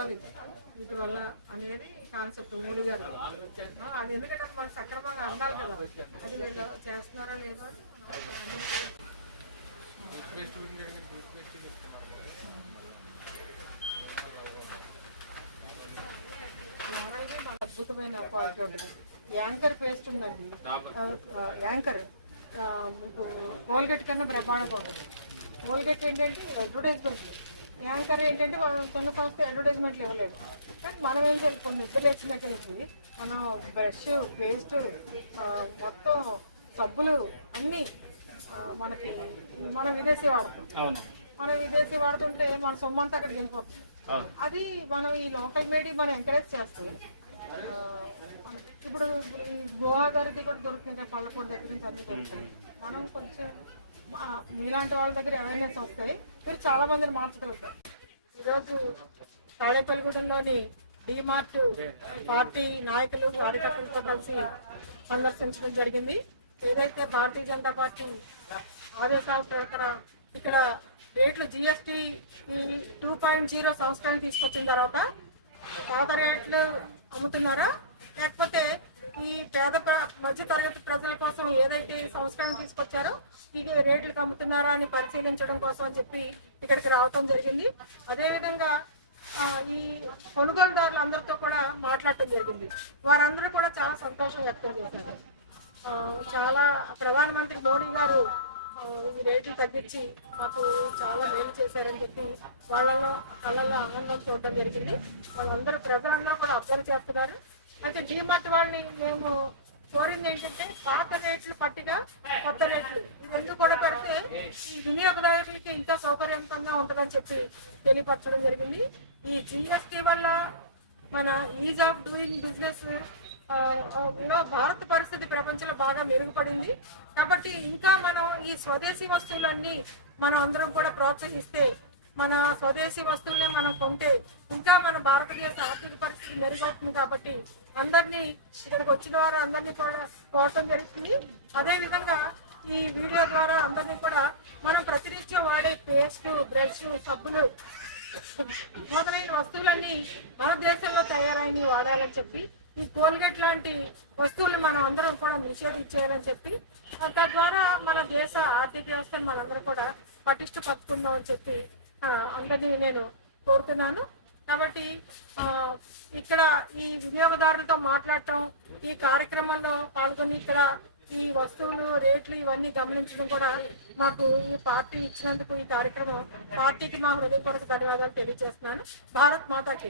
ఉండాలి. వీటి వల్ల అనేది కాన్సెప్ట్ మూడు గారు అది ఎందుకంటే మనకు సక్రమంగా అన్నారు కదా. అది వీళ్ళు చేస్తున్నారా లేదా అద్భుతమైన క్వాలిటీ ఉంటుంది యాంకర్ పేస్ట్ ఉందండి. యాంకర్. మీకు కోల్గేట్ కన్నా బ్రహ్మాండంగా ఉంటుంది కోల్గేట్ ఏంటంటే అడ్వర్టైజ్మెంట్ యాంకర్ ఏంటంటే మనం చిన్న సంస్థ అడ్వర్టైజ్మెంట్లు ఇవ్వలేదు. కానీ మనం ఏం చేసుకోండి నిద్రలేచినట్టు కలిపి మనం బ్రష్ పేస్ట్ మొత్తం సబ్బులు అన్నీ మనకి మనం విదేశీ వాడతాం మనం విదేశీ వాడుతుంటే మన సొమ్ము అంతా అక్కడికి వెళ్ళిపోతుంది. అది మనం ఈ లోకల్ మీడియా మనం ఎంకరేజ్ చేస్తాం ఆ, ఇప్పుడు గోవా గారికి కూడా దొరుకుతుంది పళ్ళపూడి దగ్గర నుంచి అన్ని దొరుకుతాయి మనం కొంచెం మీలాంటి వాళ్ళ దగ్గర అవేర్నెస్ వస్తాయి. మీరు చాలా మందిని మార్చగలుగుతారు. ఈరోజు తాడేపల్లిగూడెంలోని డిమార్ట్ పార్టీ నాయకులు కార్యకర్తలతో కలిసి సందర్శించడం జరిగింది. ఏదైతే భారతీయ జనతా పార్టీ ఆదేశాల ప్రకారం ఇక్కడ రేట్లు జిఎస్టీ టూ పాయింట్ జీరో సంవత్సరాలు తీసుకొచ్చిన తర్వాత పాత రేట్లు అమ్ముతున్నారా? లేకపోతే ఈ పేద ప్ర- మధ్య తరగతి ప్రజల కోసం ఏదైతే ఈ సంస్కరణ తీసుకొచ్చారో ఇది రేట్లకు అమ్ముతున్నారా అని పరిశీలించడం కోసం అని చెప్పి ఇక్కడికి రావటం జరిగింది. అదేవిధంగా ఆ, ఈ కొనుగోలుదారులు అందరితో కూడా మాట్లాడటం జరిగింది. వారందరూ కూడా చాలా సంతోషం వ్యక్తం చేశారు. ఆ, చాలా ప్రధానమంత్రి మోడీ గారు ఈ రేట్లు తగ్గించి మాకు చాలా మేలు చేశారని చెప్పి వాళ్ళలో కళ్ళల్లో ఆనందం చూడటం జరిగింది. వాళ్ళందరూ ప్రజలందరూ కూడా అబ్జర్వ్ చేస్తున్నారు. అయితే డీమార్ట్ వాళ్ళని మేము కోరింది ఏంటంటే పాత రేట్లు పట్టిగా కొత్త రేట్లు ఇది ఎందుకు కూడా పెడితే ఈ వినియోగదారులకి ఇంకా సౌకర్యవంతంగా తెలియపరచడం జరిగింది. ఈ జిఎస్టీ వల్ల మన ఈజ్ ఆఫ్ డూయింగ్ బిజినెస్ భారత పరిస్థితి ప్రపంచంలో బాగా మెరుగుపడింది. కాబట్టి ఇంకా మనం ఈ స్వదేశీ వస్తువులన్నీ మనం అందరం కూడా ప్రోత్సహిస్తే మన స్వదేశీ వస్తువులనే మనం కొంటే ఇంకా మన భారతదేశ ఆర్థిక పరిస్థితి మెరుగవుతుంది కాబట్టి అందరినీ ఇక్కడికి వచ్చిన వారు అందరినీ కూడా కోరటం జరుగుతుంది. అదే విధంగా ఈ వీడియో ద్వారా అందరినీ కూడా మనం ప్రతినిత్యం వాడే పేస్ట్ బ్రష్ సబ్బులు మొదలైన వస్తువులన్నీ మన దేశంలో తయారైనవి వాడాలని చెప్పి ఈ కోల్గేట్ లాంటి వస్తువులు మనం అందరం కూడా నిషేధించేయాలని చెప్పి తద్వారా మన దేశ ఆర్థిక వ్యవస్థను మనందరం కూడా పటిష్ట పట్టుకుందాం అని చెప్పి అందరినీ నేను కోరుతున్నాను. కాబట్టి ఇక్కడ ఈ వినియోగదారులతో మాట్లాడటం ఈ కార్యక్రమంలో పాల్గొని ఇక్కడ ఈ వస్తువులు రేట్లు ఇవన్నీ గమనించడం కూడా మాకు ఈ పార్టీ ఇచ్చినందుకు ఈ కార్యక్రమం పార్టీకి మా హృదయపూర్వక ధన్యవాదాలు తెలియజేస్తున్నాను. భారత్ మాతాకి